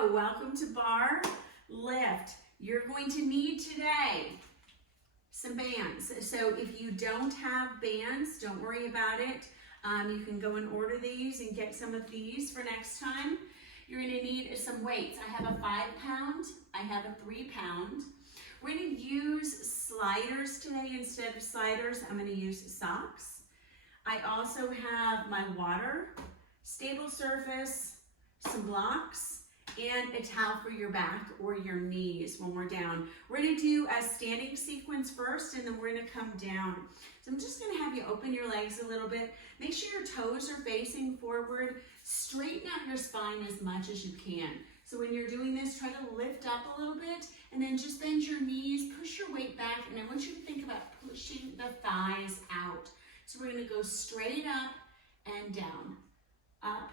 Hello, welcome to Barre Lift. You're going to need today some bands. So if you don't have bands, don't worry about it. You can go and order these and get some of these for next time. You're going to need some weights. I have a 5 pound, I have a 3 pound. We're going to use sliders today instead of sliders. I'm going to use socks. I also have my water, stable surface, some blocks, and a towel for your back or your knees when we're down. We're going to do a standing sequence first, and then we're going to come down. So I'm just going to have you open your legs a little bit. Make sure your toes are facing forward. Straighten out your spine as much as you can. So when you're doing this, try to lift up a little bit, and then just bend your knees, push your weight back, and I want you to think about pushing the thighs out. So we're going to go straight up and down, up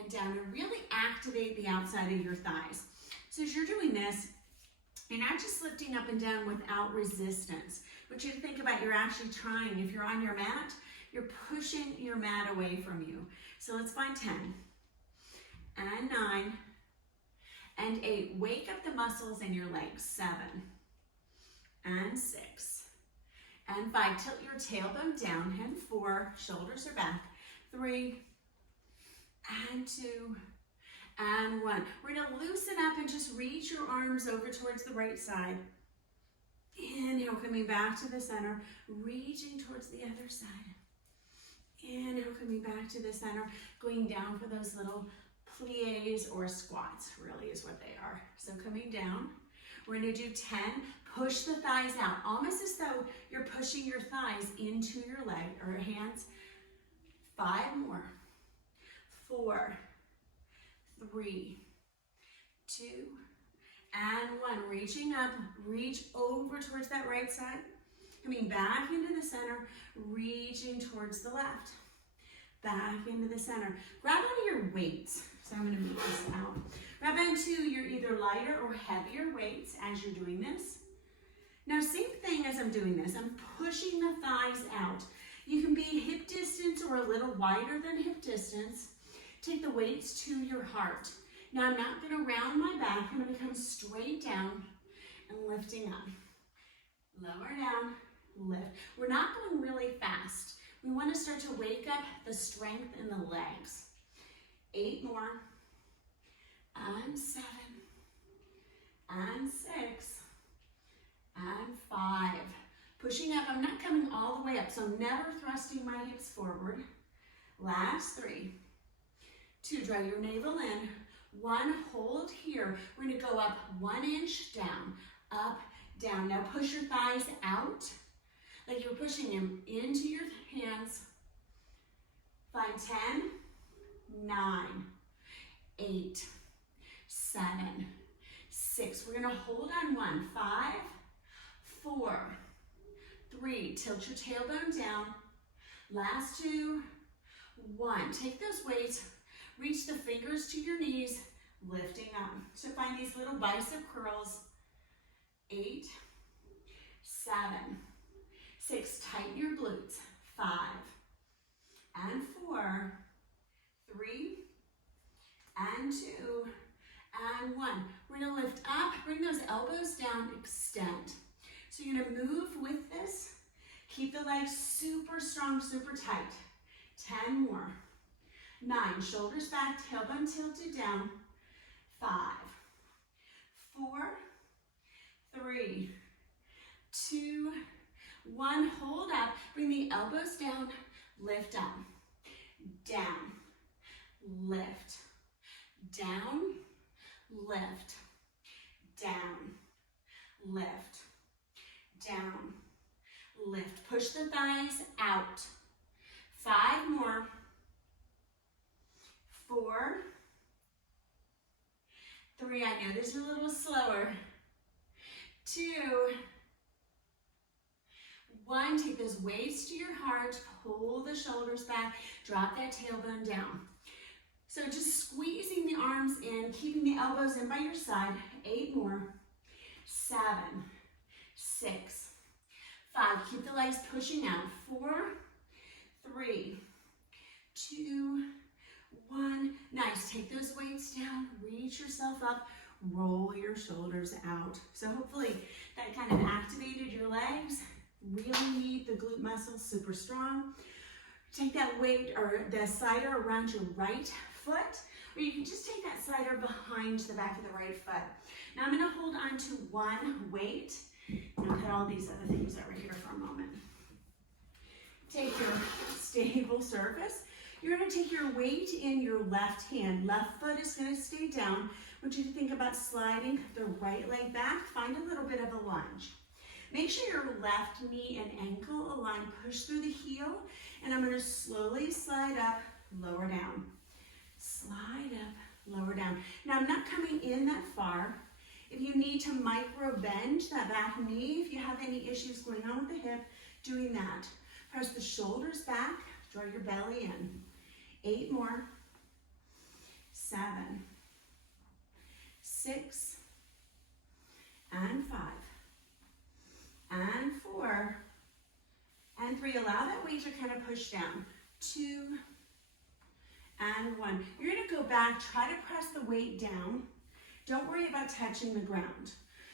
and down, and really activate the outside of your thighs. So as you're doing this, you're not just lifting up and down without resistance. What you think about, you're actually trying. If you're on your mat, you're pushing your mat away from you. So let's find 10 and 9 and 8. Wake up the muscles in your legs. 7 and 6 and 5. Tilt your tailbone down. And 4. Shoulders are back. 3 and 2 and 1. We're going to loosen up and just reach your arms over towards the right side. Inhale, coming back to the center, reaching towards the other side. Inhale, coming back to the center, going down for those little plies or squats, really is what they are. So coming down, we're going to do 10. Push the thighs out, almost as though you're pushing your thighs into your leg or hands. 5 more. 4, 3, 2, and 1. Reaching up, reach over towards that right side. Coming back into the center, reaching towards the left. Back into the center. Grab onto your weights. So I'm going to move this out. Grab onto your either lighter or heavier weights as you're doing this. Now, same thing as I'm doing this. I'm pushing the thighs out. You can be hip distance or a little wider than hip distance. Take the weights to your heart. Now I'm not going to round my back. I'm going to come straight down and lifting up. Lower down, lift. We're not going really fast. We want to start to wake up the strength in the legs. 8 more. And 7. And 6. And 5. Pushing up. I'm not coming all the way up, so I'm never thrusting my hips forward. Last 3. 2, draw your navel in. 1, hold here. We're going to go up 1 inch down, up, down. Now push your thighs out like you're pushing them into your hands. Find 10, 9, 8, 7, 6. We're going to hold on 1, 5, 4, 3. Tilt your tailbone down. Last 2, 1. Take those weights. Reach the fingers to your knees, lifting up. So find these little bicep curls. 8, 7, 6. Tighten your glutes. 5 and 4, 3 and 2 and 1. We're going to lift up, bring those elbows down, extend. So you're going to move with this. Keep the legs super strong, super tight. 10 more. 9, shoulders back, tailbone tilted down. 5, 4, 3, 2, 1. Hold up, bring the elbows down, lift up, down, lift, down, lift, down, lift, down, lift. Push the thighs out. 5 more. 4, 3, I know this is a little slower. 2, 1, take those weights to your heart, pull the shoulders back, drop that tailbone down. So just squeezing the arms in, keeping the elbows in by your side. 8 more. 7, 6, 5, keep the legs pushing out. 4, 3, 2, 1. Nice. Take those weights down, reach yourself up, roll your shoulders out. So hopefully that kind of activated your legs. Really need the glute muscles super strong. Take that weight or the slider around your right foot, or you can just take that slider behind the back of the right foot. Now I'm going to hold on to one weight and put all these other things over here for a moment. Take your stable surface. You're going to take your weight in your left hand. Left foot is going to stay down. I want you to think about sliding the right leg back. Find a little bit of a lunge. Make sure your left knee and ankle align. Push through the heel, and I'm going to slowly slide up, lower down. Slide up, lower down. Now I'm not coming in that far. If you need to micro bend that back knee, if you have any issues going on with the hip, doing that. Press the shoulders back, draw your belly in. 8 more. 7, 6, and 5, and 4, and 3. Allow that weight to kind of push down. 2, and 1. You're going to go back, try to press the weight down. Don't worry about touching the ground.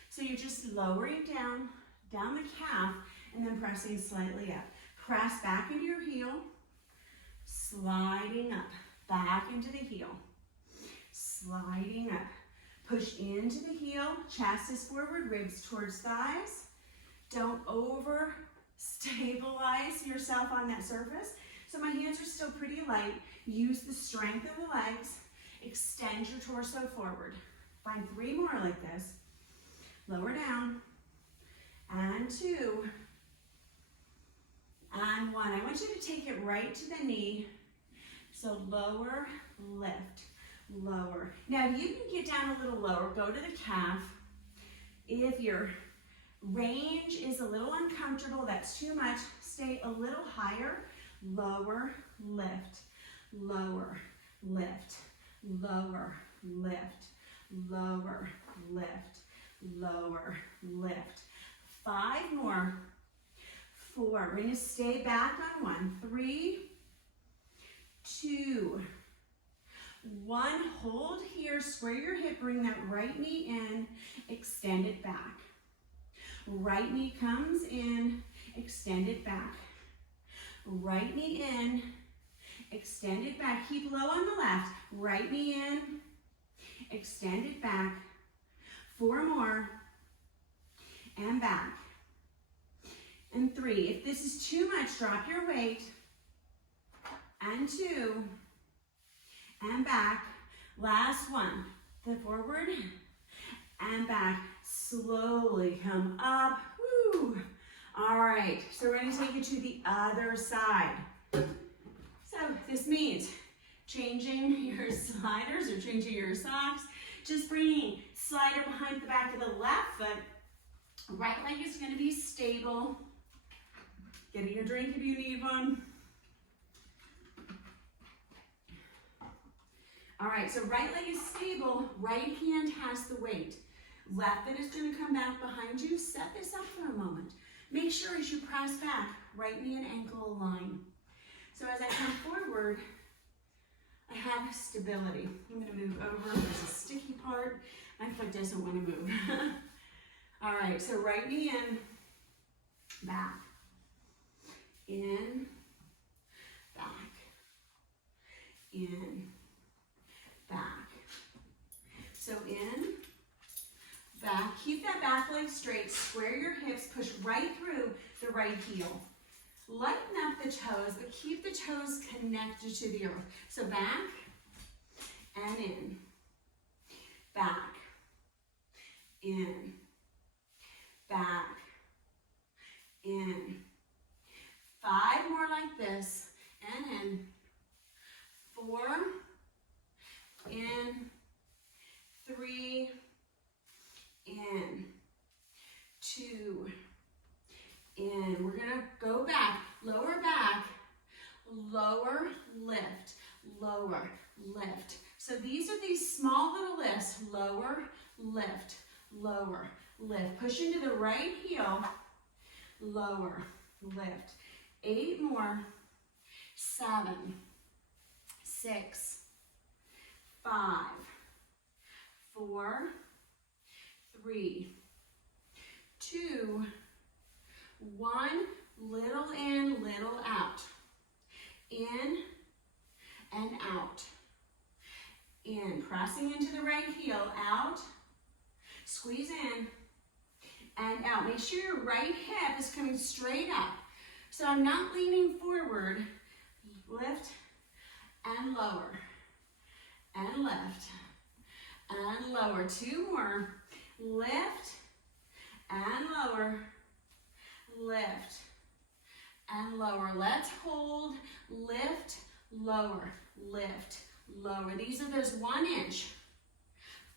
So you're just lowering down the calf, and then pressing slightly up. Press back into your heel, sliding up, back into the heel, sliding up. Push into the heel, chest is forward, ribs towards thighs. Don't over stabilize yourself on that surface. So my hands are still pretty light. Use the strength of the legs. Extend your torso forward. Find 3 more like this. Lower down. And 2. And 1. I want you to take it right to the knee. So lower, lift, lower. Now you can get down a little lower. Go to the calf. If your range is a little uncomfortable, that's too much, stay a little higher. Lower, lift, lower, lift, lower, lift, lower, lift, lower, lift. 5 more. 4. We're going to stay back on 1. 3, 2, 1. Hold here. Square your hip. Bring that right knee in. Extend it back. Right knee comes in. Extend it back. Right knee in. Extend it back. Keep low on the left. Right knee in. Extend it back. 4 more. And back. And 3. If this is too much, drop your weight. And 2. And back. Last one. The forward. And back. Slowly come up. Woo. All right. So we're going to take it to the other side. So this means changing your sliders or changing your socks. Just bringing slider behind the back of the left foot. Right leg is going to be stable. Getting a drink if you need one. All right, so right leg is stable. Right hand has the weight. Left foot is going to come back behind you. Set this up for a moment. Make sure as you press back, right knee and ankle align. So as I come forward, I have stability. I'm going to move over. There's a sticky part. My foot doesn't want to move. All right, so right knee in, back, in, back, in, back. So in, back. Keep that back leg straight. Square your hips. Push right through the right heel. Lighten up the toes, but keep the toes connected to the earth. So back and in, back, in, back, in. 5 more like this, and in. 4, in, 3, in, 2, in. We're gonna go back, lower, lift, lower, lift. So these are these small little lifts, lower, lift, lower, lift. Push into the right heel, lower, lift. 8 more, 7, 6, 5, 4, 3, 2, 1. Little in, little out. In and out. In, pressing into the right heel, out, squeeze in, and out. Make sure your right hip is coming straight up. So I'm not leaning forward. Lift and lower, and lift, and lower. 2 more. Lift and lower, lift and lower. Let's hold, lift, lower, lift, lower. These are those 1 inch.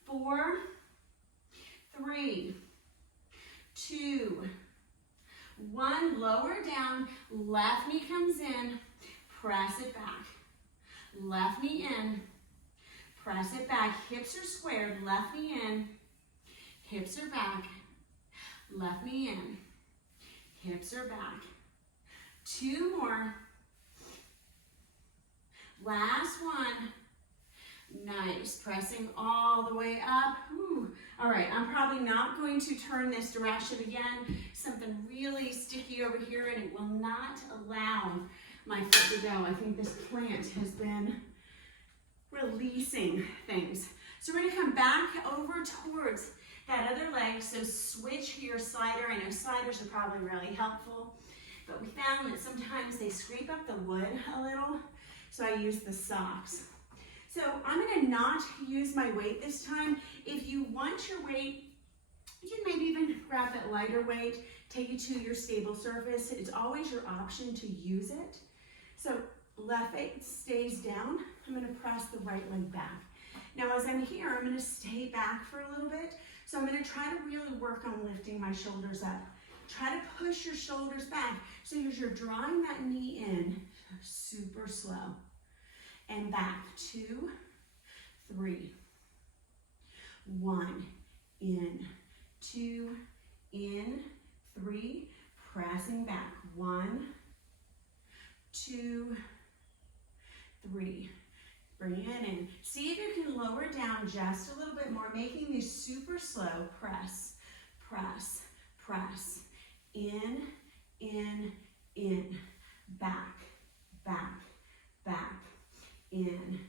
4, 3, 2, 1. Lower down, left knee comes in, press it back. Left knee in, press it back. Hips are squared, left knee in, hips are back, left knee in, hips are back. 2 more. Last one. Nice, pressing all the way up. Whew. All right, I'm probably not going to turn this direction again. Something really sticky over here and it will not allow my foot to go. I think this plant has been releasing things. So we're gonna come back over towards that other leg. So switch your slider. I know sliders are probably really helpful, but we found that sometimes they scrape up the wood a little. So I use the socks. So I'm gonna not use my weight this time. If you want your weight, you can maybe even grab that lighter weight, take it to your stable surface. It's always your option to use it. So left leg stays down. I'm gonna press the right leg back. Now as I'm here, I'm gonna stay back for a little bit. So I'm gonna try to really work on lifting my shoulders up. Try to push your shoulders back. So as you're drawing that knee in, super slow. And back, 2, 3, 1, in, 2, in, 3, pressing back, 1, 2, 3, bring it in. See if you can lower down just a little bit more, making these super slow. Press, press, press, in, back, back, back, in.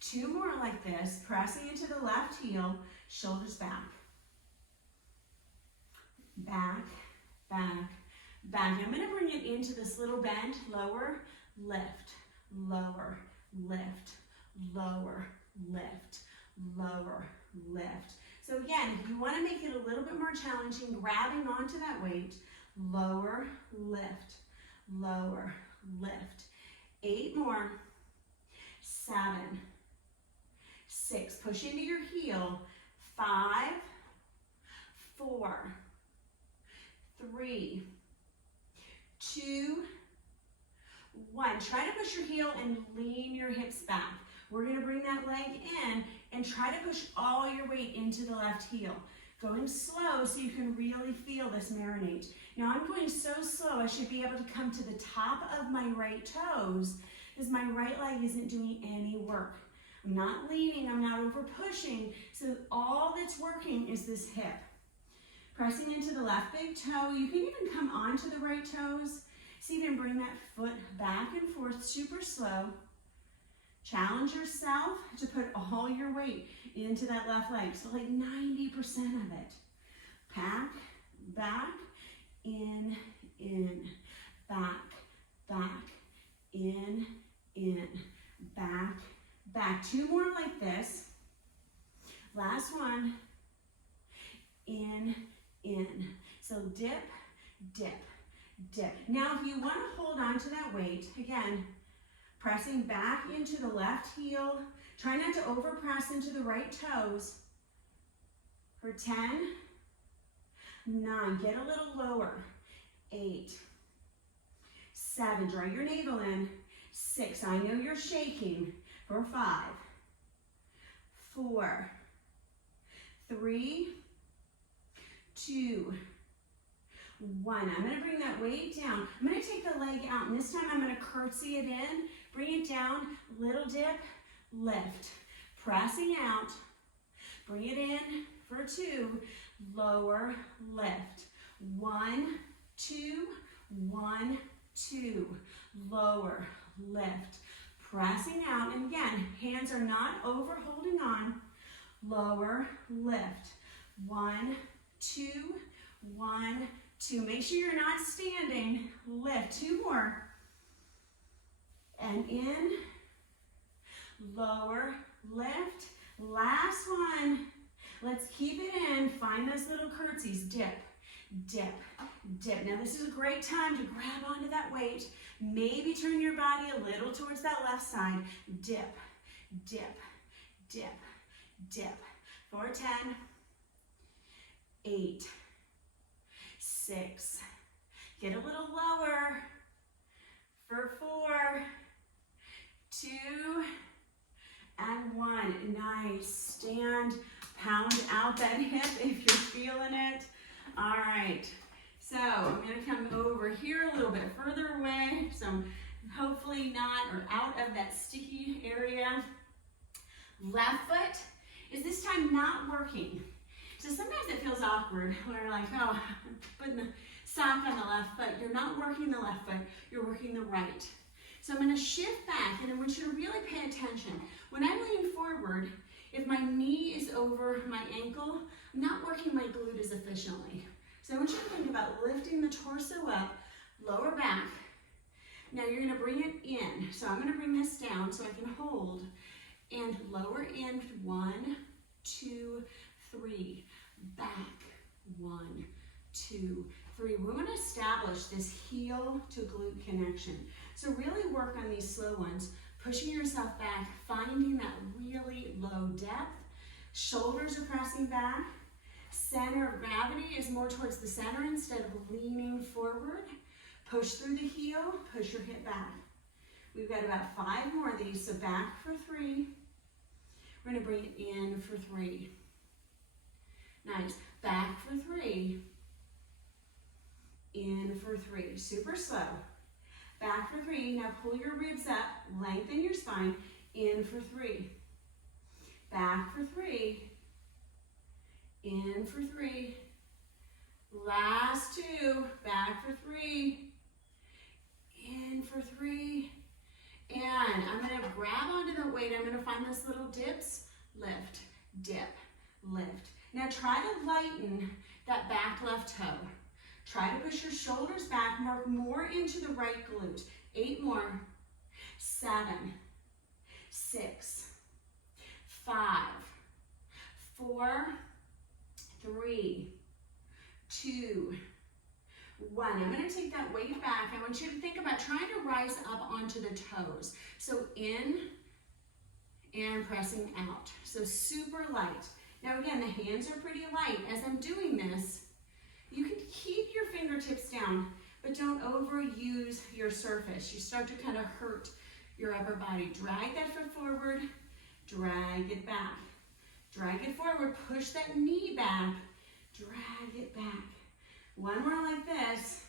2 more like this, pressing into the left heel, shoulders back. Back, back, back. I'm gonna bring it into this little bend, lower, lift, lower, lift, lower, lift, lower, lift. So again, if you wanna make it a little bit more challenging, grabbing onto that weight, lower, lift, lower, lift. 8 more. 7, 6, push into your heel. 5, 4, 3, 2, 1. Try to push your heel and lean your hips back. We're gonna bring that leg in and try to push all your weight into the left heel. Going slow so you can really feel this marinate. Now I'm going so slow, I should be able to come to the top of my right toes because my right leg isn't doing any work. I'm not leaning, I'm not over pushing, so all that's working is this hip. Pressing into the left big toe, you can even come onto the right toes. So you can bring that foot back and forth super slow. Challenge yourself to put all your weight into that left leg, so like 90% of it. Back, back, in, back, back, in, back, back. 2 more like this. Last one, in. So dip, dip, dip. Now if you want to hold on to that weight, again, pressing back into the left heel. Try not to over press into the right toes. For 10, 9, get a little lower. 8, 7, draw your navel in. 6, I know you're shaking. For 5, 4, 3, 2, 1. I'm going to bring that weight down. I'm going to take the leg out, and this time I'm going to curtsy it in. Bring it down, little dip, lift. Pressing out. Bring it in for 2. Lower, lift. 1, 2, 1, 2. Lower, lift. Pressing out. And again, hands are not over holding on. Lower, lift. 1, 2, 1, 2. Make sure you're not standing. Lift. 2 more. And in. Lower, lift. Last one. Let's keep it in. Find those little curtsies. Dip, dip, dip. Now this is a great time to grab onto that weight. Maybe turn your body a little towards that left side. Dip, dip, dip, dip. For 10, 8, 6. Get a little lower. For 4, 2, and 1. Nice. Stand. Pound out that hip if you're feeling it. All right. So I'm going to come over here a little bit further away. So I'm hopefully not or out of that sticky area. Left foot is this time not working. So sometimes it feels awkward. We're like, oh, I'm putting the sock on the left foot. You're not working the left foot. You're working the right. So I'm going to shift back, and I want you to really pay attention. When I lean forward, if my knee is over my ankle, I'm not working my glute as efficiently. So I want you to think about lifting the torso up, lower back. Now you're going to bring it in. So I'm going to bring this down so I can hold and lower in. 1, 2, 3. Back. 1, 2, 3. We want to establish this heel to glute connection. So really work on these slow ones, pushing yourself back, finding that really low depth. Shoulders are pressing back. Center of gravity is more towards the center instead of leaning forward. Push through the heel, push your hip back. We've got about 5 more of these, so back for 3. We're going to bring it in for 3. Nice. Back for 3. In for 3. Super slow. Back for 3. Now pull your ribs up, lengthen your spine. In for 3. Back for 3. In for 3. Last 2. Back for 3. In for 3. And I'm going to grab onto the weight. I'm going to find those little dips. Lift, dip, lift. Now try to lighten that back left toe. Try to push your shoulders back, mark more into the right glute. 8 more. 7, 6, 5, 4, 3, 2, 1. I'm going to take that weight back. I want you to think about trying to rise up onto the toes. So in and pressing out. So super light. Now again, the hands are pretty light. As I'm doing this, you can keep your fingertips down, but don't overuse your surface. You start to kind of hurt your upper body. Drag that foot forward, drag it back. Drag it forward, push that knee back, drag it back. 1 more like this,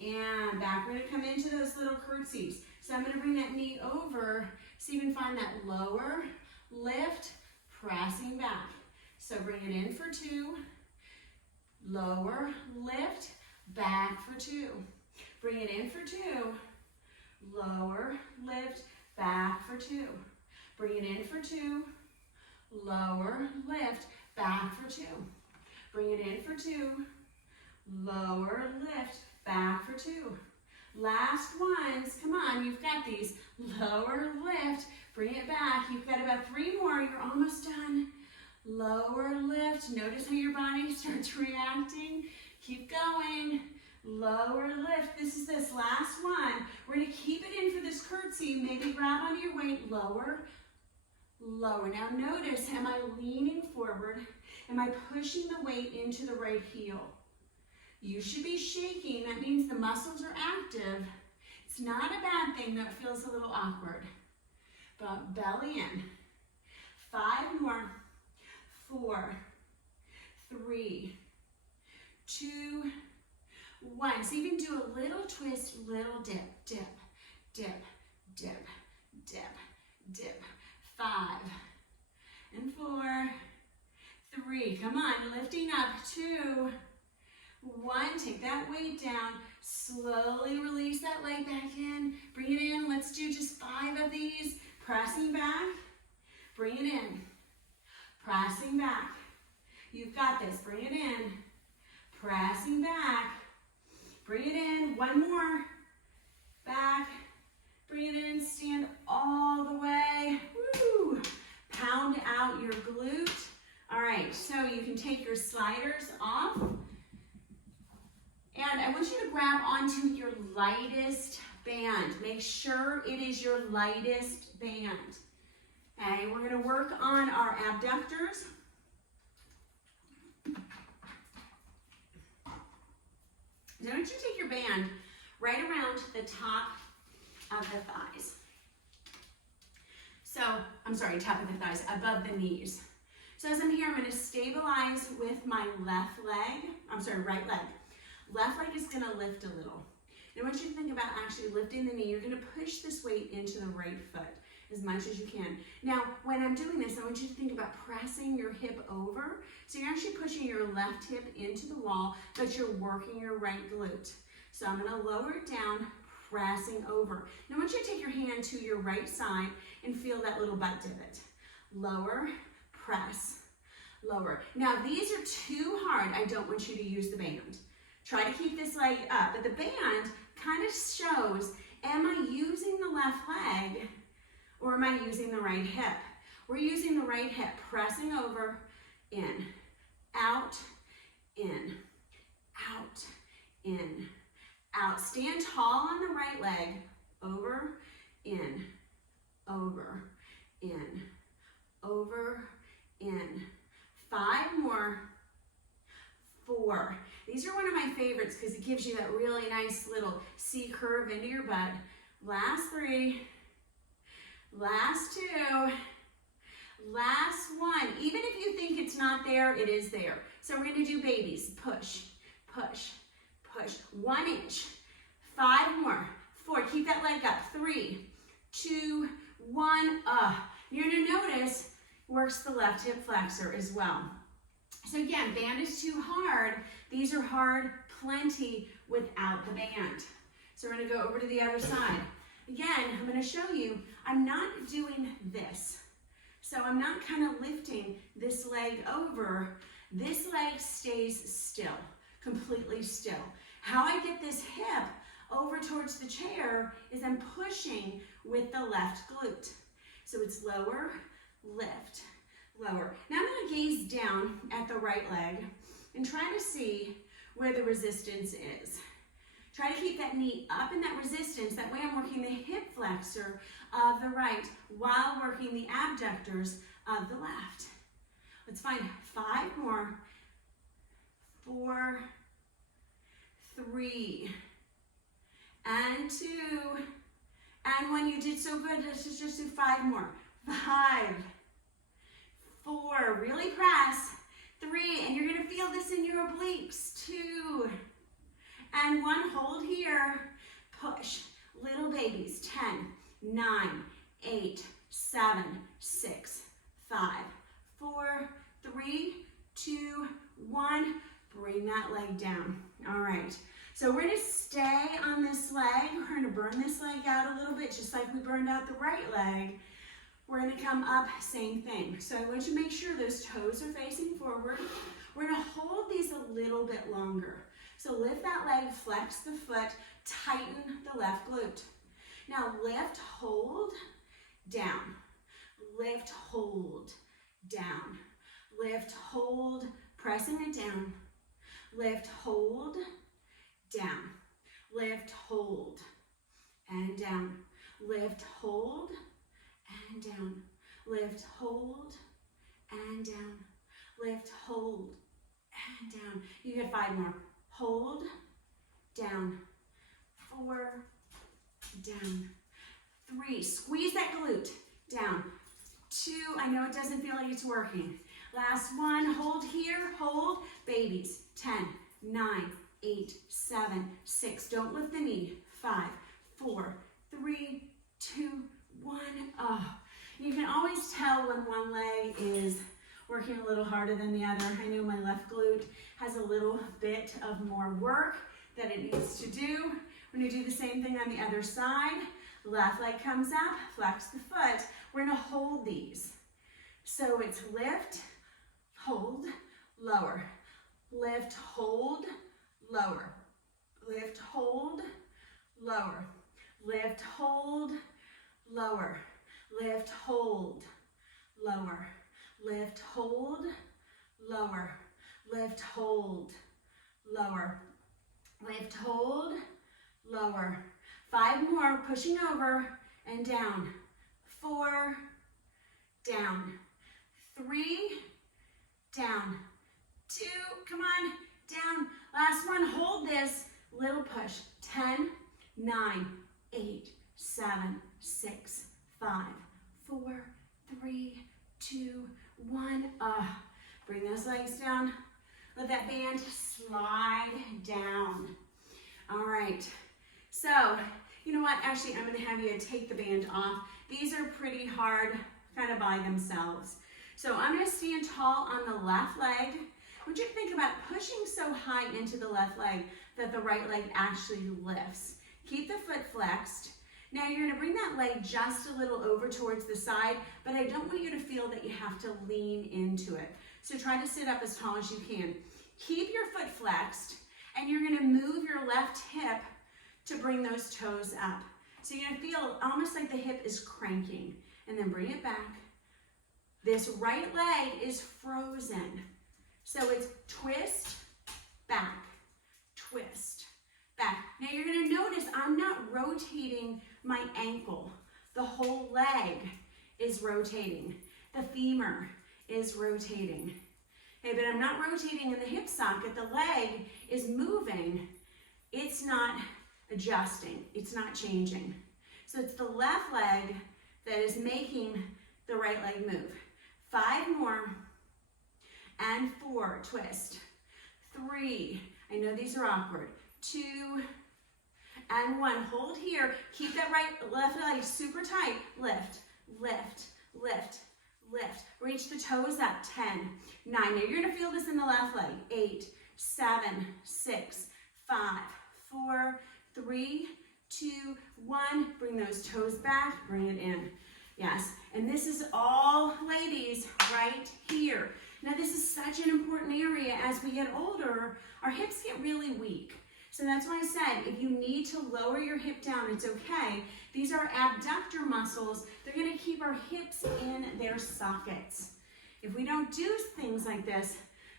and back. We're going to come into those little curtsies. So I'm going to bring that knee over so you can find that lower lift, pressing back. So bring it in for 2, lower lift, back for 2. Bring it in for 2, lower lift, back for 2. Bring it in for 2, lower lift, back for 2. Bring it in for 2, lower lift, back for 2. Last ones, come on, you've got these. Lower lift, bring it back. You've got about 3 more, you're almost done. Lower lift, notice how your body starts reacting. Keep going. Lower lift, this is this last one. We're gonna keep it in for this curtsy. Maybe grab onto your weight, lower, lower. Now notice, am I leaning forward? Am I pushing the weight into the right heel? You should be shaking. That means the muscles are active. It's not a bad thing that feels a little awkward. But belly in. 5 more. 4, 3, 2, 1. So you can do a little twist, little dip, dip, dip, dip, dip, dip. 5 and 4, 3. Come on, lifting up. 2, 1. Take that weight down. Slowly release that leg back in. Bring it in. Let's do just 5 of these. Pressing back. Bring it in. Pressing back. You've got this. Bring it in. Pressing back. Bring it in. 1 more. Back. Bring it in. Stand all the way. Woo! Pound out your glute. All right, so you can take your sliders off. And I want you to grab onto your lightest band. Make sure it is your lightest band. Okay, we're going to work on our abductors. Now, I want you to take your band right around the top of the thighs. So, I'm sorry, top of the thighs, above the knees. So as I'm here, I'm going to stabilize with my right leg. Left leg is going to lift a little. And I want you to think about actually lifting the knee. You're going to push this weight into the right foot as much as you can. Now, when I'm doing this, I want you to think about pressing your hip over. So you're actually pushing your left hip into the wall, but you're working your right glute. So I'm going to lower it down, pressing over. Now I want you to take your hand to your right side and feel that little butt divot. Lower, press, lower. Now these are too hard. I don't want you to use the band. Try to keep this leg up, but the band kind of shows, am I using the left leg or am I using the right hip? We're using the right hip, pressing over, in, out, in, out, in, out. Stand tall on the right leg, over, in, over, in, over, in. 5 more. 4. These are one of my favorites because it gives you that really nice little C curve into your butt. Last 3. Last 2. Last 1. Even if you think it's not there, it is there. So we're going to do babies. Push, push, push. 1 inch. 5 more. 4. Keep that leg up. 3, 2, 1. You're going to notice works the left hip flexor as well. So again, band is too hard. These are hard plenty without the band. So we're going to go over to the other side. Again, I'm going to show you, I'm not doing this. So I'm not kind of lifting this leg over. This leg stays still, completely still. How I get this hip over towards the chair is I'm pushing with the left glute. So it's lower, lift, lower. Now I'm going to gaze down at the right leg and try to see where the resistance is. Try to keep that knee up in that resistance. That way I'm working the hip flexor of the right while working the abductors of the left. Let's find 5 more. 4, 3, and 2, and 1. You did so good. Let's just do 5 more. 5, 4, really press. 3, and you're going to feel this in your obliques. 2, and 1. Hold here. Push. Little babies. 10, 9, 8, 7, 6, 5, 4, 3, 2, 1. Bring that leg down. All right. So we're going to stay on this leg. We're going to burn this leg out a little bit, just like we burned out the right leg. We're going to come up, same thing. So I want you to make sure those toes are facing forward. We're going to hold these a little bit longer. So lift that leg, flex the foot, tighten the left glute. Now lift, hold, down. Lift, hold, down. Lift, hold, pressing it down. Lift, hold, down. Lift, hold, and down. Lift, hold, and down. Lift, hold, and down. Lift, hold, and down. You get 5 more. Hold, down. 4, down. 3, squeeze that glute, down. 2, I know it doesn't feel like it's working. Last 1, hold here, hold, babies. 10, 9, 8, 7, 6, don't lift the knee. 5, 4, 3, 2, 1. You can always tell when one leg is working a little harder than the other. I know my left glute has a little bit of more work that it needs to do. We're gonna do the same thing on the other side. Left leg comes up, flex the foot. We're gonna hold these. So it's lift, hold, lower. Lift, hold, lower. Lift, hold, lower. Lift, hold, lower. Lift, hold, lower. Lift, hold, lower. Lift, hold, lower. Lift, hold, lower. 5 more, pushing over and down. 4, down. 3, down. 2, come on, down. Last one, hold this, little push. 10, 9, 8, 7, 6, 5, 4, 3, 2, 1. Bring those legs down. Let that band slide down. All right. So, you know what? Actually, I'm going to have you take the band off. These are pretty hard kind of by themselves. So I'm going to stand tall on the left leg. I want you to think about pushing so high into the left leg that the right leg actually lifts. Keep the foot flexed. Now you're going to bring that leg just a little over towards the side, but I don't want you to feel that you have to lean into it. So try to sit up as tall as you can. Keep your foot flexed, and you're going to move your left hip to bring those toes up. So you're going to feel almost like the hip is cranking, and then bring it back. This right leg is frozen. So it's twist, back, twist, back. Now you're going to notice I'm not rotating my ankle. The whole leg is rotating. The femur is rotating. Okay, but I'm not rotating in the hip socket. The leg is moving. It's not adjusting. It's not changing. So it's the left leg that is making the right leg move. 5 more. And 4, twist. 3, I know these are awkward. 2, and 1, hold here. Keep that left leg super tight. Lift, lift, lift, lift. Reach the toes up. 10, 9. Now you're gonna feel this in the left leg. 8, 7, 6, 5, 4, 3, 2, 1. Bring those toes back, bring it in. Yes, and this is all ladies right here. Now this is such an important area. As we get older, our hips get really weak. So that's why I said, if you need to lower your hip down, it's okay. These are abductor muscles. They're gonna keep our hips in their sockets. If we don't do things like this,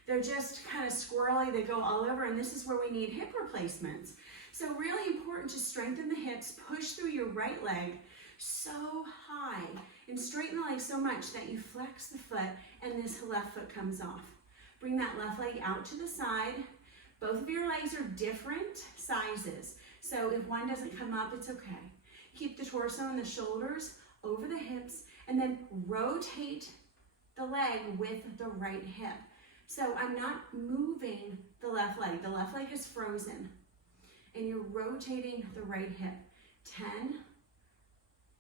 they're just kind of squirrely, they go all over, and this is where we need hip replacements. So really important to strengthen the hips, push through your right leg so high, and straighten the leg so much that you flex the foot and this left foot comes off. Bring that left leg out to the side. Both of your legs are different sizes, so if one doesn't come up, it's okay. Keep the torso and the shoulders over the hips, and then rotate the leg with the right hip. So I'm not moving the left leg. The left leg is frozen, and you're rotating the right hip. 10,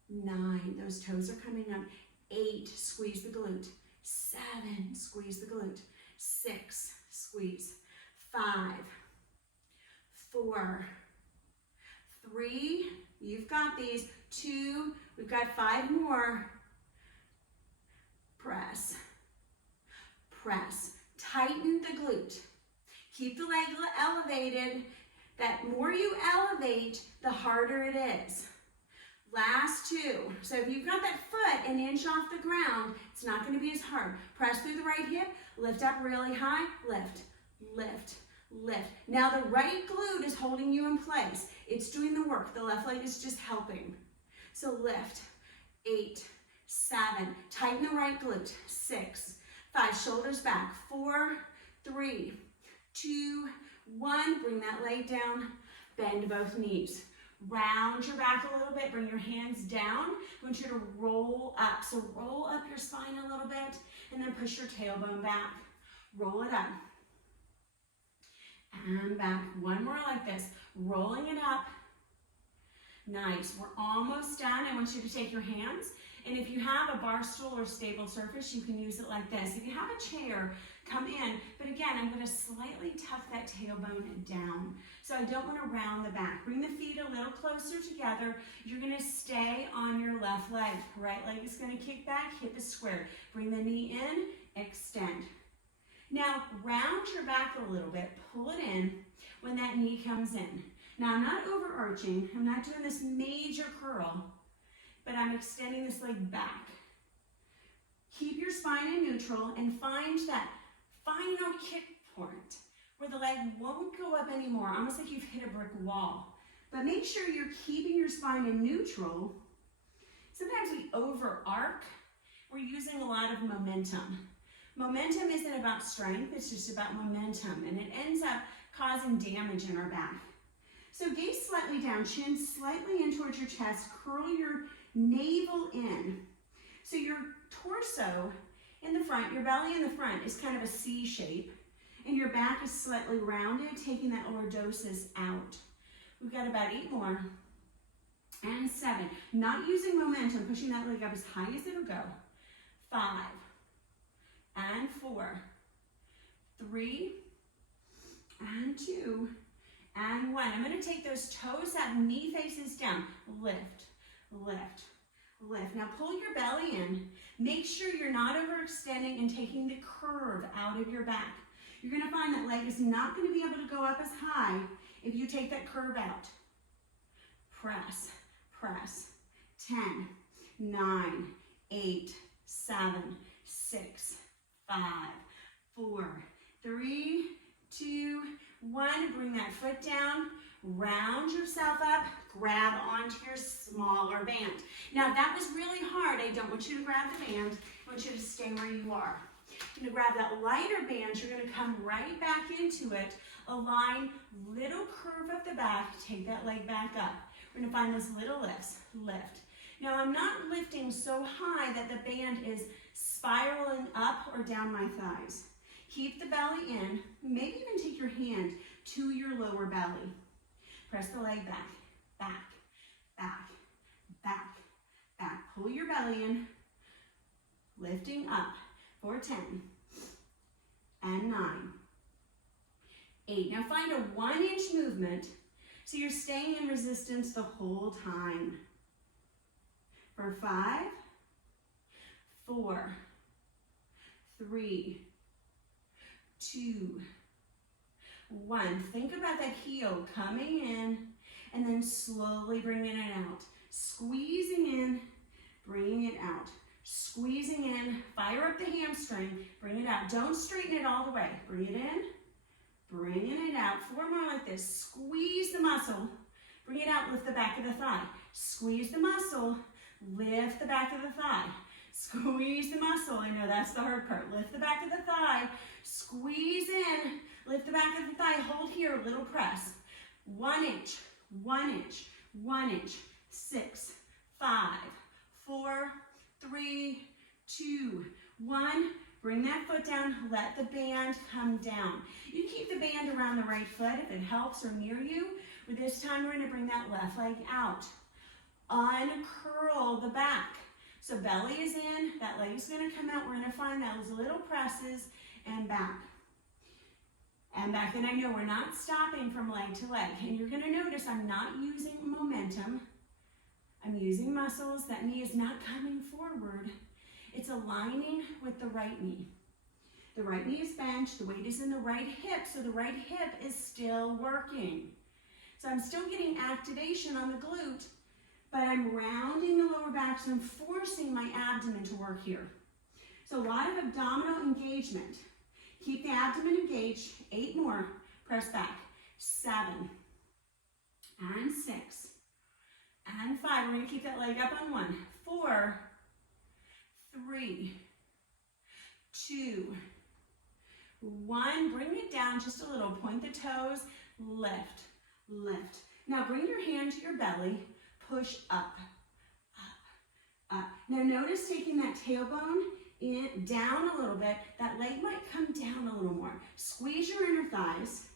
9, those toes are coming up. 8, squeeze the glute. 7, squeeze the glute. 6, squeeze. 5, 4, 3, you've got these. 2, we've got 5 more. Press, press. Tighten the glute. Keep the leg elevated. That more you elevate, the harder it is. Last 2. So if you've got that foot an inch off the ground, it's not going to be as hard. Press through the right hip, lift up really high, lift, lift, lift. Now the right glute is holding you in place. It's doing the work. The left leg is just helping. So lift. 8, 7. Tighten the right glute. 6, 5. Shoulders back. 4, 3, 2, 1. Bring that leg down. Bend both knees. Round your back a little bit. Bring your hands down. I want you to roll up. So roll up your spine a little bit, and then push your tailbone back. Roll it up. And back. One more like this. Rolling it up. Nice. We're almost done. I want you to take your hands, and if you have a bar stool or stable surface, you can use it like this. If you have a chair, come in, but again, I'm going to slightly tuck that tailbone down. So I don't want to round the back. Bring the feet a little closer together. You're going to stay on your left leg. Right leg is going to kick back, hip is square. Bring the knee in, extend. Now, round your back a little bit, pull it in when that knee comes in. Now, I'm not overarching. I'm not doing this major curl, but I'm extending this leg back. Keep your spine in neutral and find that final kick point where the leg won't go up anymore, almost like you've hit a brick wall. But make sure you're keeping your spine in neutral. Sometimes we over-arc. We're using a lot of momentum. Momentum isn't about strength, it's just about momentum, and it ends up causing damage in our back. So gaze slightly down, chin slightly in towards your chest, curl your navel in. So your torso in the front, your belly in the front is kind of a C shape, and your back is slightly rounded, taking that lordosis out. We've got about 8 more, and 7. Not using momentum, pushing that leg up as high as it'll go. 5, and 4, 3, and 2, and 1. I'm going to take those toes up, knee faces down. Lift, lift, lift. Now pull your belly in. Make sure you're not overextending and taking the curve out of your back. You're going to find that leg is not going to be able to go up as high if you take that curve out. Press, press. 10, 9, 8, 7, 6, 5, 4, 3, 2, 1. Bring that foot down, round yourself up, grab onto your smaller band. Now that was really hard. I don't want you to grab the band. I want you to stay where you are. You're gonna grab that lighter band. You're gonna come right back into it. Align, little curve up the back. Take that leg back up. We're gonna find those little lifts. Lift. Now I'm not lifting so high that the band is spiraling up or down my thighs. Keep the belly in. Maybe even take your hand to your lower belly. Press the leg back, back, back, back, back. Pull your belly in, lifting up for 10, and 9, 8. Now find a 1-inch movement so you're staying in resistance the whole time. For 5, 4, 3, 2, 1. Think about that heel coming in and then slowly bringing it out. Squeezing in, bringing it out. Squeezing in, fire up the hamstring, bring it out. Don't straighten it all the way. Bring it in, bringing it out. 4 more like this. Squeeze the muscle, bring it out, lift the back of the thigh. Squeeze the muscle, lift the back of the thigh. Squeeze the muscle. I know that's the hard part. Lift the back of the thigh. Squeeze in. Lift the back of the thigh. Hold here. Little press. 1 inch. 1 inch. 1 inch. 6, 5, 4, 3, 2, 1. Bring that foot down. Let the band come down. You keep the band around the right foot if it helps or near you. But this time we're going to bring that left leg out. Uncurl the back. So belly is in, that leg is going to come out. We're going to find those little presses and back. And back. And I know we're not stopping from leg to leg. And you're going to notice I'm not using momentum. I'm using muscles. That knee is not coming forward. It's aligning with the right knee. The right knee is bent. The weight is in the right hip. So the right hip is still working. So I'm still getting activation on the glute. But I'm rounding the lower back, so I'm forcing my abdomen to work here. So a lot of abdominal engagement. Keep the abdomen engaged. 8 more. Press back. 7, and 6, and 5. We're going to keep that leg up on 1. 4, 3, 2, 1. Bring it down just a little. Point the toes. Lift, lift. Now bring your hand to your belly. Push up, up, up. Now notice taking that tailbone in, down a little bit. That leg might come down a little more. Squeeze your inner thighs.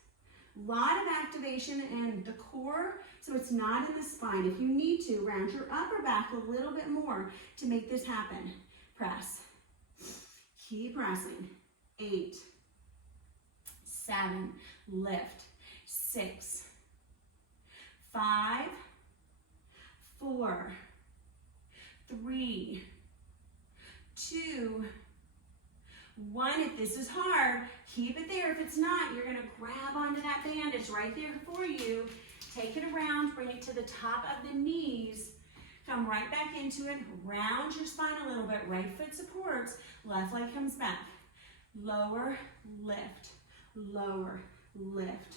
A lot of activation in the core, so it's not in the spine. If you need to, round your upper back a little bit more to make this happen. Press. Keep pressing. 8, 7, lift. 6, 5, 4, 3, 2, 1. If this is hard, keep it there. If it's not, you're going to grab onto that band. It's right there for you. Take it around, bring it to the top of the knees. Come right back into it. Round your spine a little bit. Right foot supports. Left leg comes back. Lower, lift, lower, lift,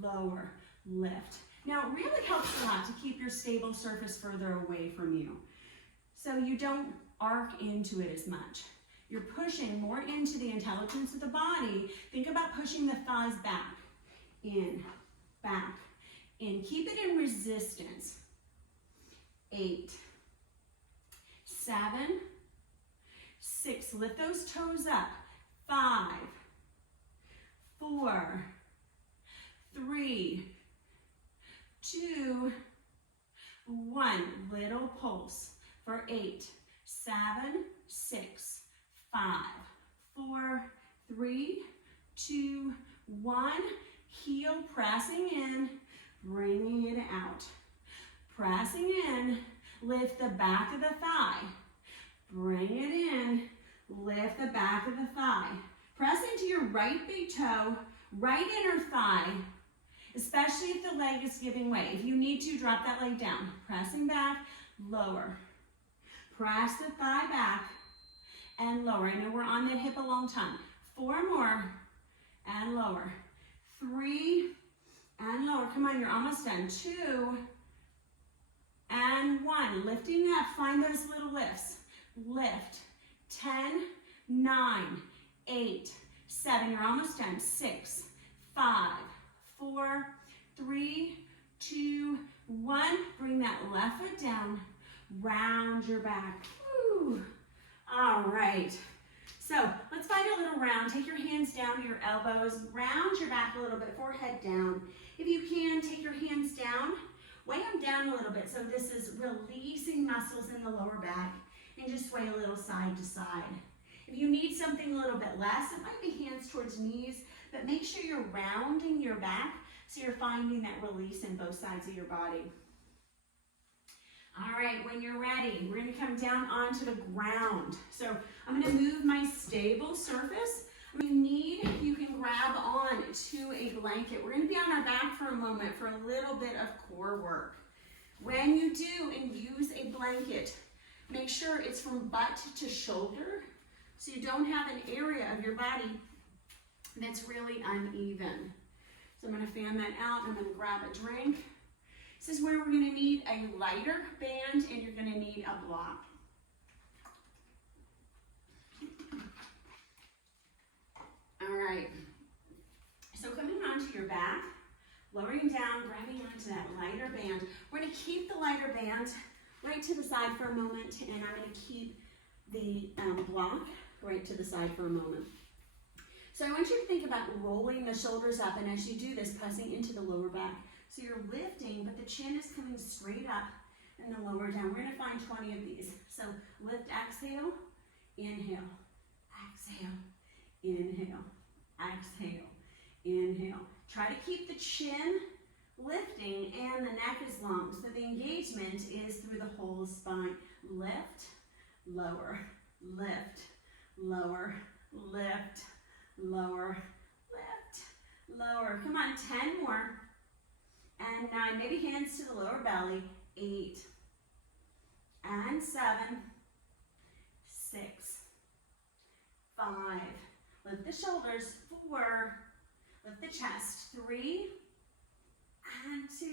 lower, lift. Now, it really helps a lot to keep your stable surface further away from you, so you don't arc into it as much. You're pushing more into the intelligence of the body. Think about pushing the thighs back, in, Keep it in resistance. 8, 7, 6. Lift those toes up. 5, 4, 3, 2, 1. Little pulse for 8, 7, 6, 5, 4, 3, 2, 1. Heel pressing in, bringing it out. Pressing in, lift the back of the thigh. Bring it in, lift the back of the thigh. Press into your right big toe, right inner thigh, especially if the leg is giving way. If you need to, drop that leg down. Pressing back, lower. Press the thigh back and lower. I know we're on that hip a long time. 4 more and lower. 3 and lower. Come on, you're almost done. 2 and 1. Lifting up, find those little lifts. Lift. 10, 9, 8, 7. You're almost done. 6, 5, 4, 3, 2, 1. Bring that left foot down. Round your back. Woo. All right. So let's find a little round. Take your hands down to your elbows. Round your back a little bit, forehead down. If you can, take your hands down. Weigh them down a little bit. So this is releasing muscles in the lower back. And just sway a little side to side. If you need something a little bit less, it might be hands towards knees, but make sure you're rounding your back so you're finding that release in both sides of your body. All right, when you're ready, we're going to come down onto the ground. So I'm going to move my stable surface. If you need, you can grab on to a blanket. We're going to be on our back for a moment for a little bit of core work. When you do and use a blanket, make sure it's from butt to shoulder so you don't have an area of your body that's really uneven. So I'm going to fan that out. I'm going to grab a drink. This is where we're going to need a lighter band and you're going to need a block. All right. So coming onto your back, lowering down, grabbing onto that lighter band. We're going to keep the lighter band right to the side for a moment, and I'm going to keep the block right to the side for a moment. So I want you to think about rolling the shoulders up, and as you do this, pressing into the lower back. So you're lifting, but the chin is coming straight up and the lower down. We're going to find 20 of these. So lift, exhale, inhale, exhale, inhale, exhale, inhale. Try to keep the chin lifting and the neck is long. So the engagement is through the whole spine. Lift, lower, lift, lower, lift, lower, lift, lower. Come on, 10 more. And 9, maybe hands to the lower belly. 8, and 7, 6, 5. Lift the shoulders. 4, lift the chest. 3, and 2,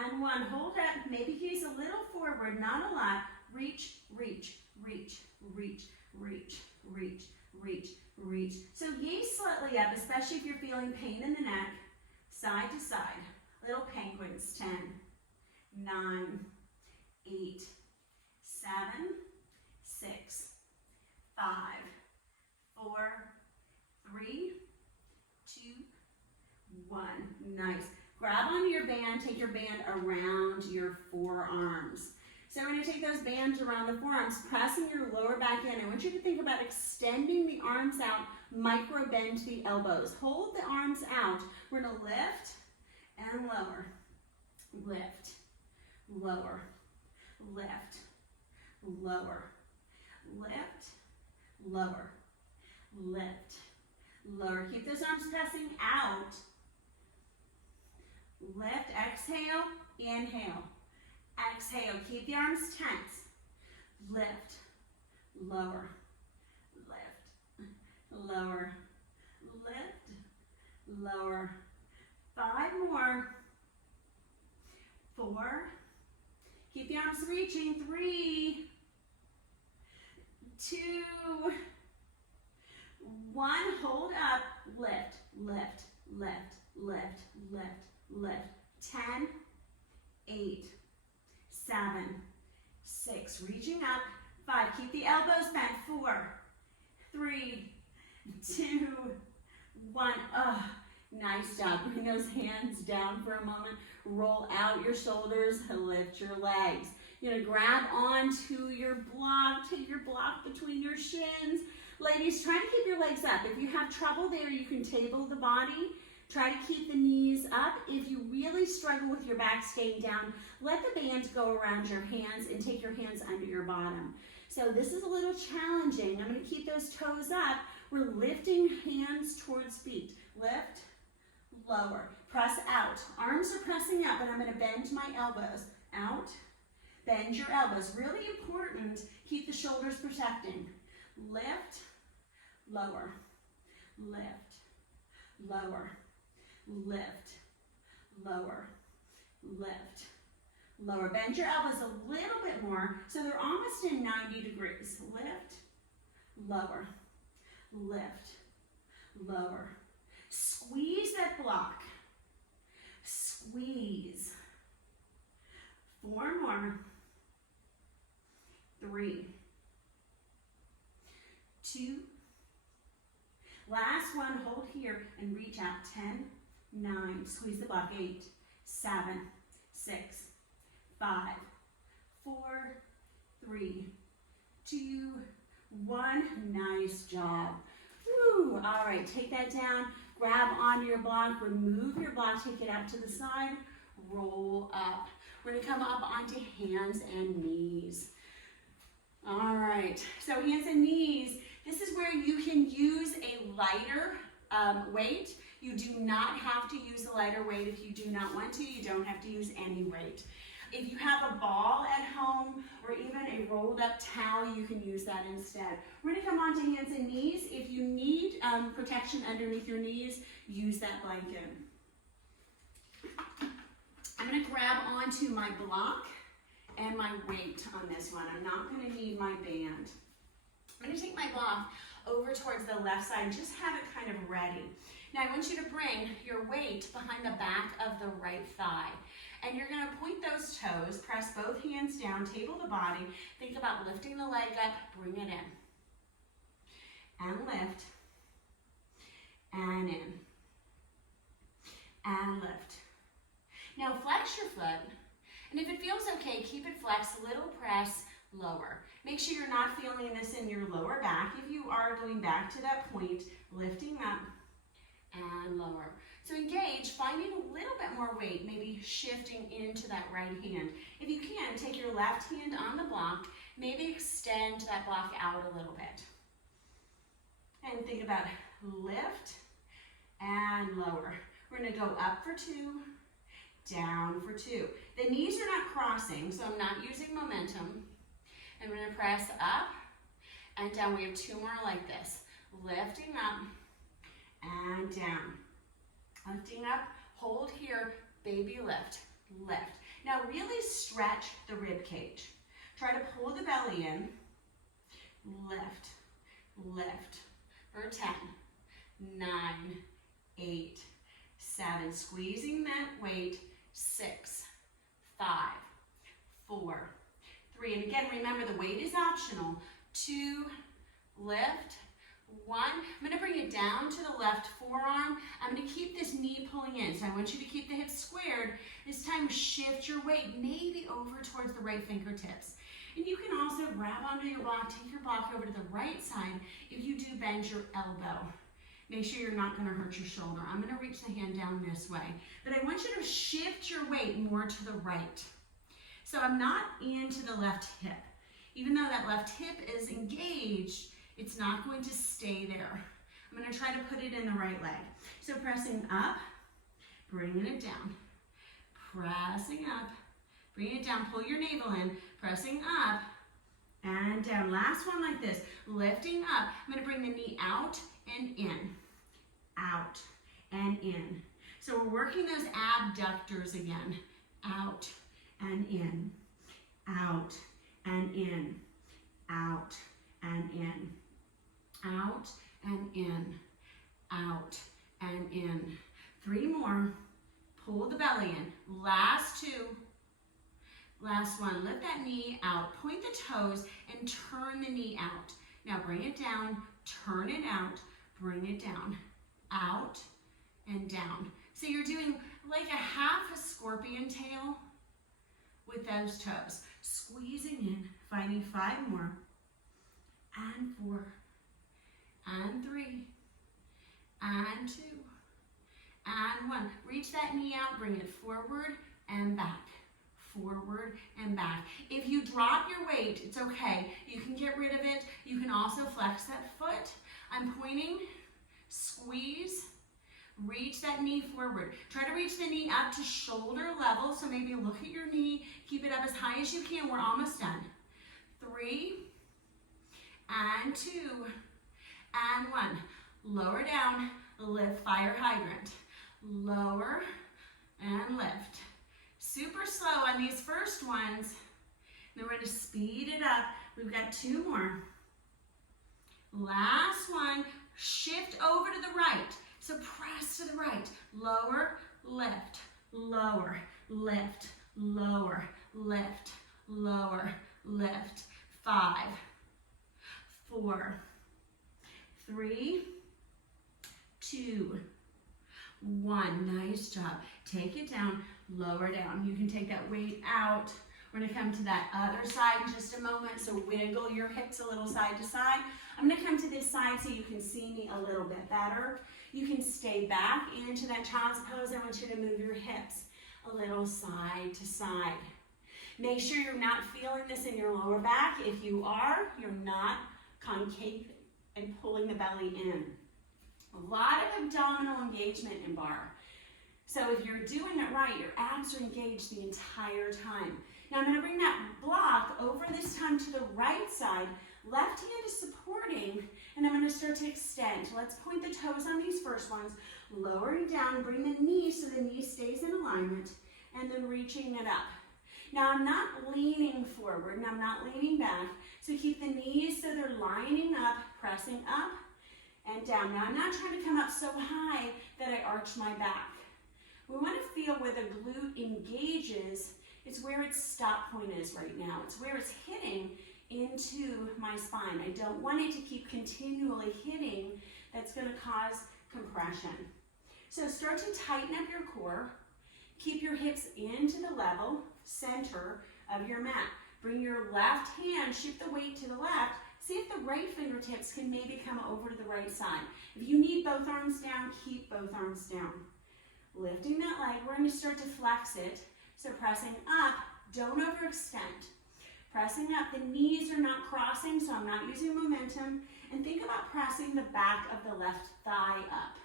and 1. Hold up. Maybe gaze a little forward, not a lot. Reach, reach, reach, reach, reach, reach, reach, reach. So gaze slightly up, especially if you're feeling pain in the neck. Side to side. Little penguins. 10, 9, 8, 7, 6, 5, 4, 3, 2, one. Nice. Grab onto your band, take your band around your forearms. So we're going to take those bands around the forearms, pressing your lower back in. I want you to think about extending the arms out, micro bend the elbows. Hold the arms out. We're going to lift and lower. Lift, lower, lift, lower, lift, lower, lift, lower. Keep those arms pressing out. Lift, exhale, inhale. Exhale, keep the arms tense. Lift, lower, lift, lower, lift, lower. 5 more. 4. Keep the arms reaching. 3, 2, 1. Hold up. Lift, lift, lift, lift, lift, lift. 10, 8, 7, 6. Reaching up. 5. Keep the elbows bent. 4, 3, 2, 1. Oh, nice job. Bring those hands down for a moment. Roll out your shoulders. Lift your legs. You're going to grab onto your block. Take your block between your shins. Ladies, try to keep your legs up. If you have trouble there, you can table the body. Try to keep the knees up. If you really struggle with your back staying down, let the band go around your hands and take your hands under your bottom. So this is a little challenging. I'm going to keep those toes up. We're lifting hands towards feet. Lift, lower, press out. Arms are pressing up, but I'm going to bend my elbows. Out, bend your elbows. Really important, keep the shoulders protecting. Lift, lower, lift, lower, lift, lower, lift, lower. Bend your elbows a little bit more so they're almost in 90 degrees. Lift, lower, lift, lower. Squeeze that block. Squeeze. 4 more. 3, 2. Last one, hold here and reach out. 10, 9. Squeeze the block. 8, 7, 6, 5, 4, 3, 2, 1. Nice job. Woo. All right, take that down. Grab onto your block, remove your block, take it out to the side, roll up. We're gonna come up onto hands and knees. All right, so hands and knees, this is where you can use a lighter weight. You do not have to use a lighter weight if you do not want to. You don't have to use any weight. If you have a ball at home or even a rolled up towel, you can use that instead. We're gonna come on to hands and knees. If you need protection underneath your knees, use that blanket. I'm gonna grab onto my block and my weight on this one. I'm not gonna need my band. I'm gonna take my block over towards the left side and just have it kind of ready. Now I want you to bring your weight behind the back of the right thigh. And you're going to point those toes, press both hands down, table the body. Think about lifting the leg up, bring it in. And lift. And in. And lift. Now flex your foot. And if it feels okay, keep it flexed, little press, lower. Make sure you're not feeling this in your lower back. If you are going back to that point, lifting up and lower. So engage, finding a little bit more weight, maybe shifting into that right hand. If you can, take your left hand on the block, maybe extend that block out a little bit. And think about lift and lower. We're gonna go up for 2, down for 2. The knees are not crossing, so I'm not using momentum. And we're gonna press up and down. We have 2 more like this. Lifting up and down. Lifting up, hold here, baby lift, lift. Now really stretch the rib cage. Try to pull the belly in, lift, lift, for 10, 9, 8, 7, squeezing that weight, 6, 5, 4, 3, and again, remember the weight is optional. 2, lift, 1, I'm gonna bring it down down to the left forearm. I'm gonna keep this knee pulling in. So I want you to keep the hips squared. This time shift your weight maybe over towards the right fingertips. And you can also grab onto your block, take your block over to the right side if you do bend your elbow. Make sure you're not gonna hurt your shoulder. I'm gonna reach the hand down this way. But I want you to shift your weight more to the right. So I'm not into the left hip. Even though that left hip is engaged, it's not going to stay there. I'm gonna try to put it in the right leg. So pressing up, bringing it down. Pressing up, bring it down, pull your navel in, pressing up and down. Last one like this, lifting up. I'm gonna bring the knee out and in, out and in. So we're working those abductors again. Out and in, out and in, out and in, out and in, out and in. 3 more. Pull the belly in. Last 2. Last one. Lift that knee out. Point the toes and turn the knee out. Now bring it down. Turn it out. Bring it down. Out and down. So you're doing like a half a scorpion tail with those toes. Squeezing in. Finding 5 more. And 4. And 3. And 2. And 1. Reach that knee out, bring it forward and back. Forward and back. If you drop your weight, it's okay. You can get rid of it. You can also flex that foot. I'm pointing, squeeze, reach that knee forward. Try to reach the knee up to shoulder level. So maybe look at your knee, keep it up as high as you can. We're almost done. 3 and 2 and 1. Lower down, lift, fire hydrant. Lower and lift. Super slow on these first ones. Then we're going to speed it up. We've got 2 more. Last one. Shift over to the right. So press to the right. Lower, lift, lower, lift, lower, lift, lower, lift. 5, 4, 3, 2, 1. Nice job. Take it down, lower down. You can take that weight out. We're gonna come to that other side in just a moment. So wiggle your hips a little side to side. I'm gonna come to this side so you can see me a little bit better. You can stay back into that child's pose. I want you to move your hips a little side to side. Make sure you're not feeling this in your lower back. If you are, you're not concave and pulling the belly in. A lot of abdominal engagement in barre. So if you're doing it right, your abs are engaged the entire time. Now I'm going to bring that block over this time to the right side. Left hand is supporting, and I'm going to start to extend. Let's point the toes on these first ones, lowering down, bring the knee so the knee stays in alignment, and then reaching it up. Now I'm not leaning forward, and I'm not leaning back, so keep the knees so they're lining up, pressing up and down. Now I'm not trying to come up so high that I arch my back. We want to feel where the glute engages. It's where its stop point is right now. It's where it's hitting into my spine. I don't want it to keep continually hitting. That's going to cause compression. So start to tighten up your core. Keep your hips into the level center of your mat. Bring your left hand, shift the weight to the left. See if the right fingertips can maybe come over to the right side. If you need both arms down, keep both arms down. Lifting that leg, we're going to start to flex it. So pressing up, don't overextend. Pressing up, the knees are not crossing, so I'm not using momentum. And think about pressing the back of the left thigh up.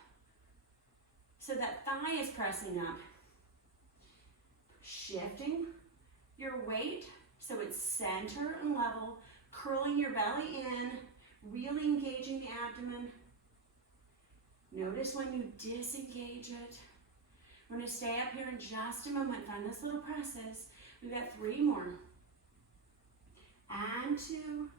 So that thigh is pressing up. Shifting your weight so it's center and level. Curling your belly in, really engaging the abdomen. Notice when you disengage it. We're going to stay up here in just a moment. Find those little presses. We've got 3 more. And 2.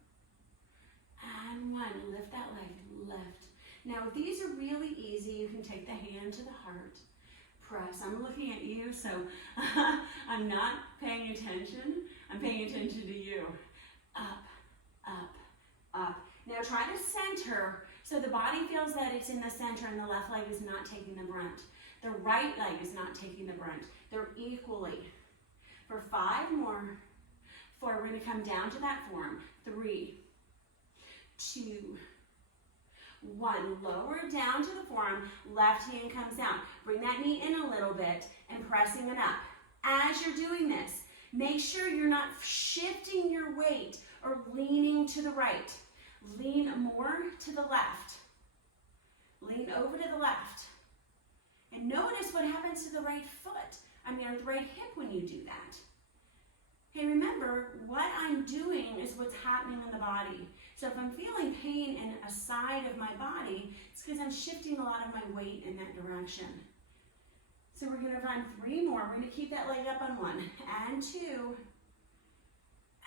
And 1. Lift that leg. Lift. Now, if these are really easy, you can take the hand to the heart. Press. I'm looking at you, so I'm not paying attention. I'm paying attention to you. Up, up, up. Now try to center So the body feels that it's in the center and the left leg is not taking the brunt. The right leg is not taking the brunt. They're equally. For 5 more. 4, we're gonna come down to that form. 3, 2, 1. Lower down to the forearm, left hand comes down. Bring that knee in a little bit and pressing it up. As you're doing this, make sure you're not shifting your weight or leaning to the right. Lean more to the left. Lean over to the left. And notice what happens to the right foot, or the right hip when you do that. Hey, remember, what I'm doing is what's happening in the body. So if I'm feeling pain in a side of my body, it's because I'm shifting a lot of my weight in that direction. So we're gonna run 3 more. We're gonna keep that leg up on 1, and 2,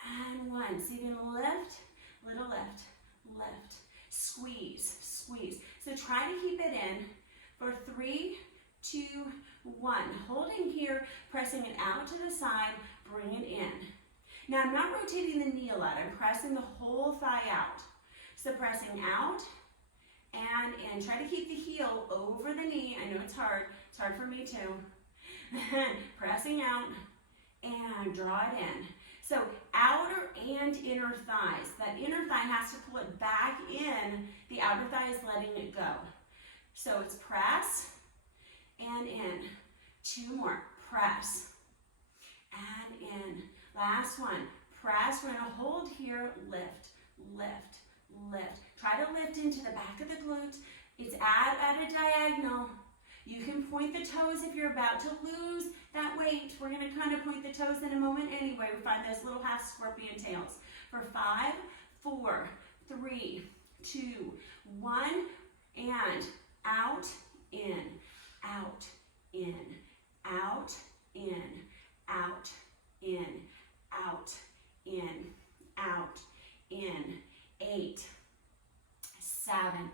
and 1. So you can lift, little lift, lift, squeeze, squeeze. So try to keep it in for 3, 2, 1. Holding here, pressing it out to the side, bring it in. Now I'm not rotating the knee a lot, I'm pressing the whole thigh out. So pressing out and in. Try to keep the heel over the knee. I know it's hard for me too. Pressing out and draw it in. So outer and inner thighs. That inner thigh has to pull it back in, the outer thigh is letting it go. So it's press and in. 2 more, press and in. Last one, press. We're gonna hold here, lift, lift, lift. Try to lift into the back of the glute. It's at a diagonal. You can point the toes if you're about to lose that weight. We're gonna kind of point the toes in a moment anyway. We find those little half scorpion tails. For 5, 4, 3, 2, 1, and out, in, out, in, out, in, out, in, out, in, out, in. 8, 7,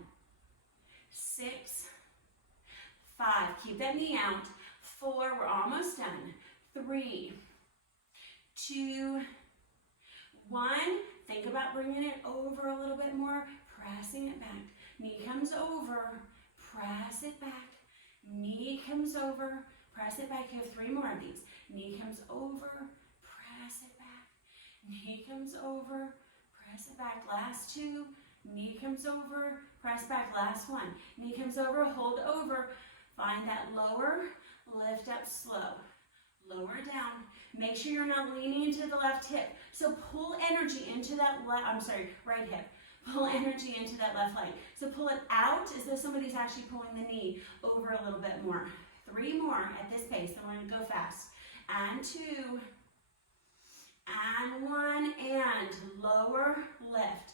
6, 5. Keep that knee out. 4, we're almost done. 3, 2, 1. Think about bringing it over a little bit more, pressing it back. Knee comes over, press it back. Knee comes over, press it back. You have 3 more of these. Knee comes over, press it back. Knee comes over, press it back. Last 2. Knee comes over, press back. Last 1. Knee comes over, hold over. Find that lower, lift up slow. Lower down. Make sure you're not leaning into the left hip. So pull energy into that right hip. Pull energy into that left leg. So pull it out as though somebody's actually pulling the knee over a little bit more. 3 more at this pace, then we're gonna go fast. And 2, and 1, and lower, lift,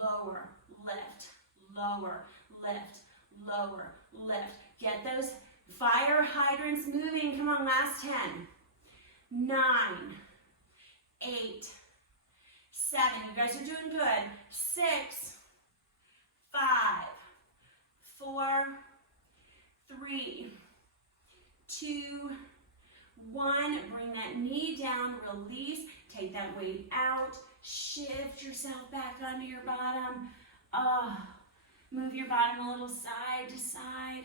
lower, lift, lower, lift, lower, lift. Get those fire hydrants moving. Come on, last 10. 9, 8, 7. You guys are doing good. 6, 5, 4, 3, 2, 1. Bring that knee down, release. Take that weight out. Shift yourself back onto your bottom. Move your bottom a little side to side.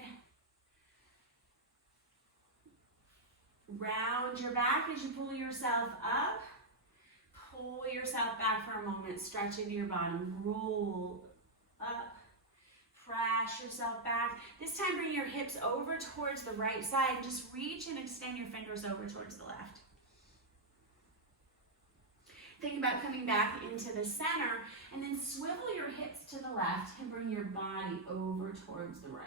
Round your back as you pull yourself up. Pull yourself back for a moment. Stretch into your bottom. Roll up. Press yourself back. This time bring your hips over towards the right side. Just reach and extend your fingers over towards the left. Think about coming back into the center and then swivel your hips to the left and bring your body over towards the right.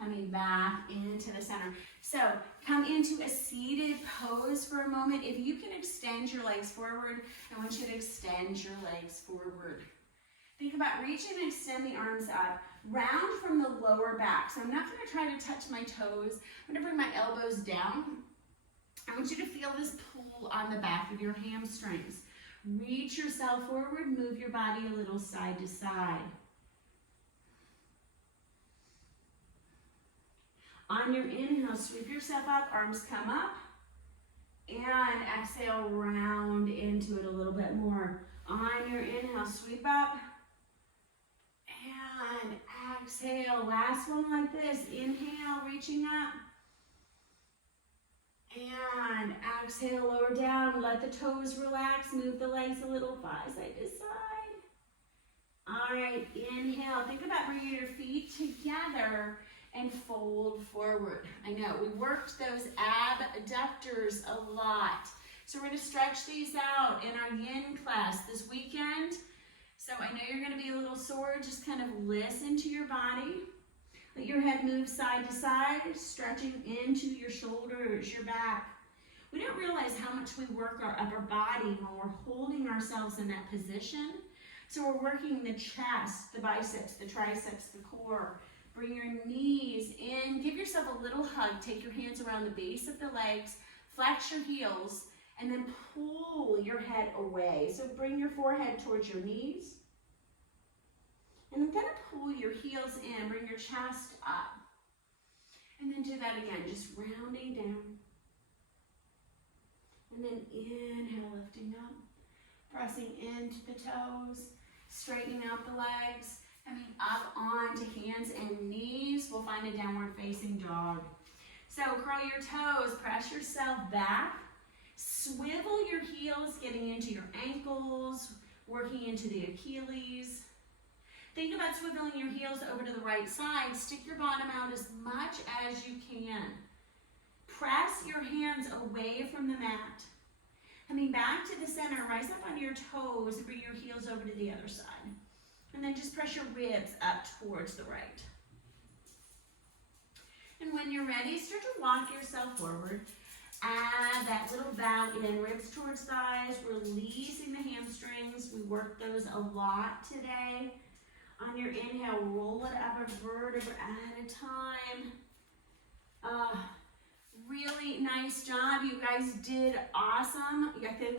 Coming back into the center. So come into a seated pose for a moment. If you can extend your legs forward, I want you to extend your legs forward. Think about reaching and extend the arms up. Round from the lower back. So I'm not going to try to touch my toes. I'm going to bring my elbows down. I want you to feel this pull on the back of your hamstrings. Reach yourself forward. Move your body a little side to side. On your inhale, sweep yourself up, arms come up, and exhale, round into it a little bit more. On your inhale, sweep up, exhale. Last one like this. Inhale, reaching up. And exhale, lower down. Let the toes relax. Move the legs a little, side to side. All right, inhale. Think about bringing your feet together and fold forward. I know, we worked those abductors a lot. So we're gonna stretch these out in our yin class this weekend. So I know you're gonna be a little sore. Just kind of listen to your body. Let your head move side to side, stretching into your shoulders, your back. We don't realize how much we work our upper body when we're holding ourselves in that position. So we're working the chest, the biceps, the triceps, the core. Bring your knees in. Give yourself a little hug. Take your hands around the base of the legs. Flex your heels. And then pull your head away. So bring your forehead towards your knees. And then kind of pull your heels in. Bring your chest up. And then do that again. Just rounding down. And then inhale, lifting up. Pressing into the toes. Straightening out the legs. Coming up onto hands and knees. We'll find a downward facing dog. So curl your toes. Press yourself back. Swivel your heels, getting into your ankles, working into the Achilles. Think about swiveling your heels over to the right side. Stick your bottom out as much as you can. Press your hands away from the mat. Coming back to the center, rise up on your toes, bring your heels over to the other side. And then just press your ribs up towards the right. And when you're ready, start to walk yourself forward. Add that little bow in, ribs towards thighs, releasing the hamstrings. We worked those a lot today. On your inhale, roll it up a vertebra at a time. Really nice job. You guys did awesome. I think